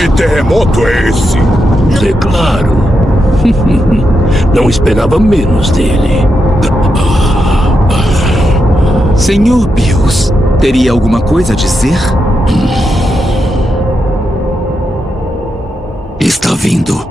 Que terremoto é esse? Declaro. Não esperava menos dele. Senhor Bills, teria alguma coisa a dizer? Está vindo.